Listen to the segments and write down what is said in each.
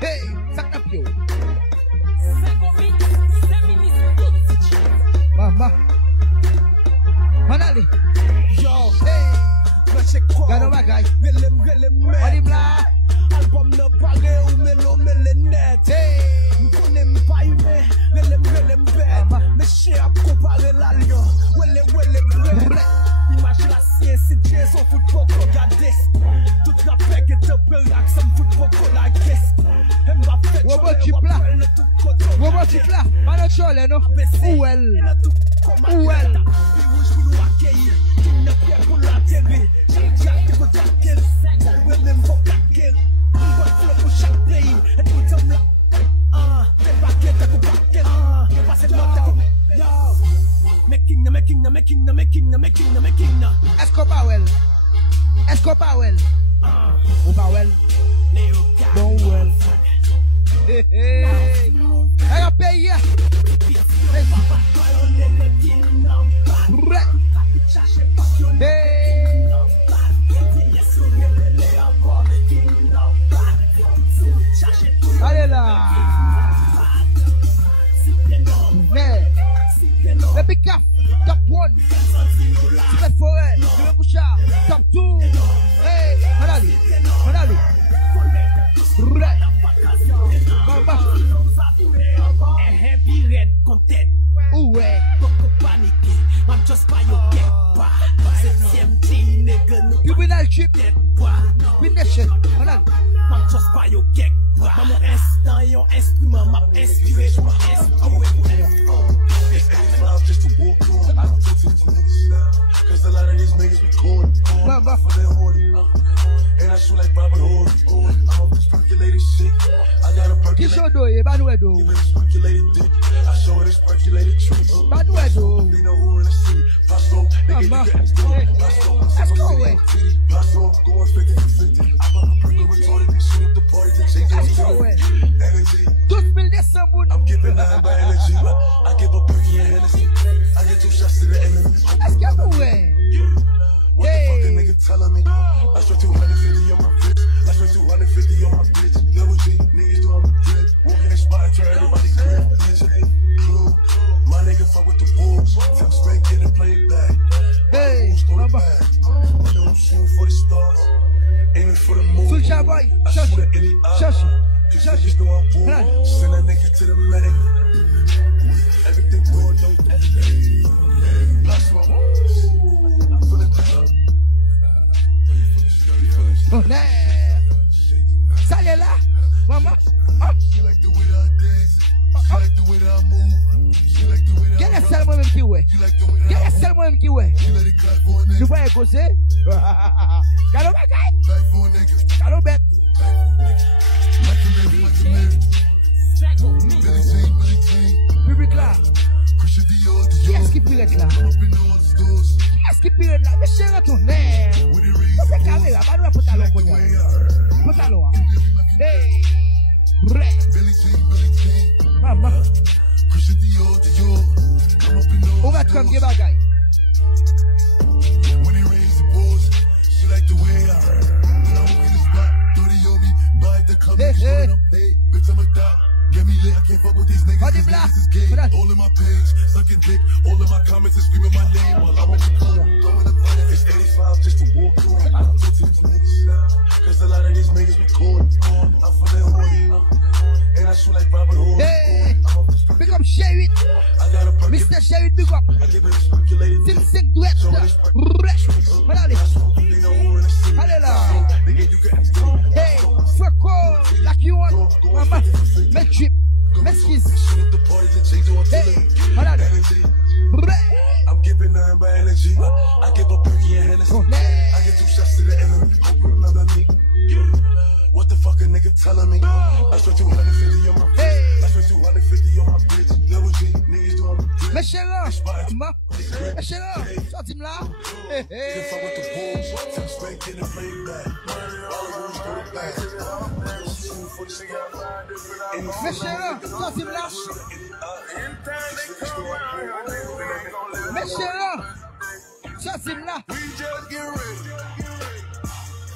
Hey, Sakapio. Mama. Manali. Yo, hey. Got a guy. Album no parle ou melo melenet. Hey. M'konem pa yume. Relem bet. Me che ap compare la lion. Wele bre. Image la sien c'est Dieu son foot poko gades. Tout la peg et te perak some foot poko la guess. Mba fait Wobo chipla. Mano chole no. Ouel. Pi rouge pour nous accueillir. Qui ne fait pour la terre. J'ai déjà que vous taquer. Ouais même vos caquer. On va flop pour chaque pays. Et tout ça là. T'es pas qu'est t'es pas qu'est. T'es pas cette note t'es yo. Making Escobawel. Obawel. Bonwell. Hey, hey. I got pay ya. Hey. Allez là. Mais. Le Big Caf, top 1. Super Forêt, le Bouchard, top 2. Hey, Manali. Mama. A heavy red content. Ouais. Beaucoup paniqué. I'm just by your get pas. Septième team, nigga. Criminal chip. Nation. Manali. I'm just by your get pas. Dans mon instant, yon instrument m'a inspiré. Je m'en inspiré. It's 85 just to walk through. I don't talk to these niggas now. Cause a lot of these niggas be corny. Mama. For their horny. And I shoot like Robert Horry. I'm off this percolated shit. I got a percolated. Banuedo. Give it a percolated dick. I show it a percolated trick. Banuedo. They know who in the city. Paso, nigga, you can ask them. Let's go away. Paso, going 50 for 50. I pop a perk retarded and shoot up the party and change Let's go away. Energy. Don't build this someone. I'm giving nothing but energy. I give a perky and Hennessy. I get 2 shots to the enemy. Let's go away. What the fuck a nigga telling me? I spent 250 on my wrist. I spent 250 on my bitch. Double G, niggas doing my drip. Walking in spot and turn everybody crib. Bitch, ain't clue. My nigga fuck with the wolves. Tell straight kid and play it back. Hey, Mama. You know I'm shooting for the stars. Aiming for the moon. Soulja Boy, I shoot at any eye. Cause niggas know I'm woo. Send that nigga to the medic. Everything going no editing. Plus my I'm feeling good. Oh, Salut là, maman. She like the way that I dance. She like the way that I move. She like the way that I Quel est le seul moyen qui ouais? She like the way that Quel I est le seul moyen qui ouais? She let it clap for a nigga. Tu vas écouter? Calo bagay? Back for a nigga. Calo bête. Billy Jean. Public là. Christian Dior. Qui est-ce qui pirate là? Up in all the stores. Qui est-ce qui pirate là? Mais chérie, retournez. With it raised. C'est carré là. Pas de pantalon Like pour the toi. way I Pantalon. Hey. Bref. Billy Jean. Maman. Christian Dior. I'm up in all On va te comme des bagailles. When he raised the balls, she like the way I when I walk in the spot, 30 on me, buy the club, Hey, make sure hey. that I'm paid. Bitch, I'm a thot. Get me lit, I can't fuck with these niggas, On these est blanc. niggas is gay. Voilà. All in my page, sucking dick, all in my comments and screaming my name while I'm in the club, throwing the money. It's 85 just to walk through. I don't talk to these niggas now, cause a lot of these niggas be corny. I'm feeling horny, and I shoot like Robert Horry. Hey. I'm off this Big up Sherry. I got a perk. Mr. Sherry, big up. I give it a percolated dick. Sim duet. Bref. Voilà les. They know who in the city. Allez là. Nigga, you can ask them. Hey. Fuck like you want. Maman. Mes trip. Mes skis. Hey. Voilà les. Bref. I'm giving nothing but energy. I give a perky and Hennessy. I get 2 shots to the enemy. Hope you remember me. What the fuck a nigga telling me? I spent 250 on my wrist. Hey. I spent 250 on my bitch. Double G, niggas doing my drip. Mes chéris. Maman. Mes chéris. Sortis là. Hey. You can fuck with the wolves. Tell straight kid and play it back. All the rules go to back. Shooting for the cigar. Mes chéris. Sortis là. Mes chéris. Sortis là. We just get ready.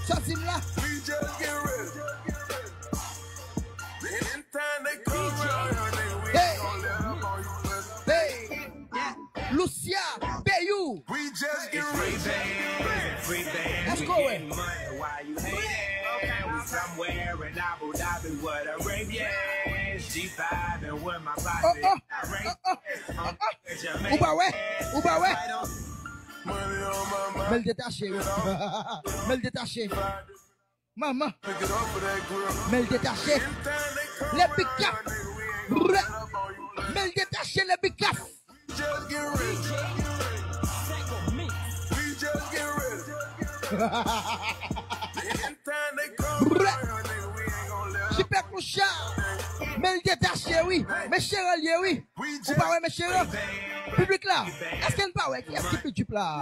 Sortis là. We just you hate it? We somewhere in Abu Dhabi with Arabia. G5 and with my body. Ouba ouais. Money on my mind. Mel détaché. Mel détaché. Maman. Pick it up for that grill. Mel détaché. Anytime they come Les big cap. around, nigga, we ain't gon' let up on you. Mel détaché, les big cap. Just get ready. We just get ready. Anytime they come around, nigga, we ain't gon' let up. Super Clouchard. Mel détaché, oui. Mes chers alliés, oui. Ou pas ouais, mes chers. Public là. Est-ce qu'elle pas ouais? Qui est-ce qui peut du plat?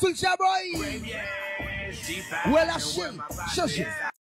Soulja Boy. Ouais, lâché. Changé.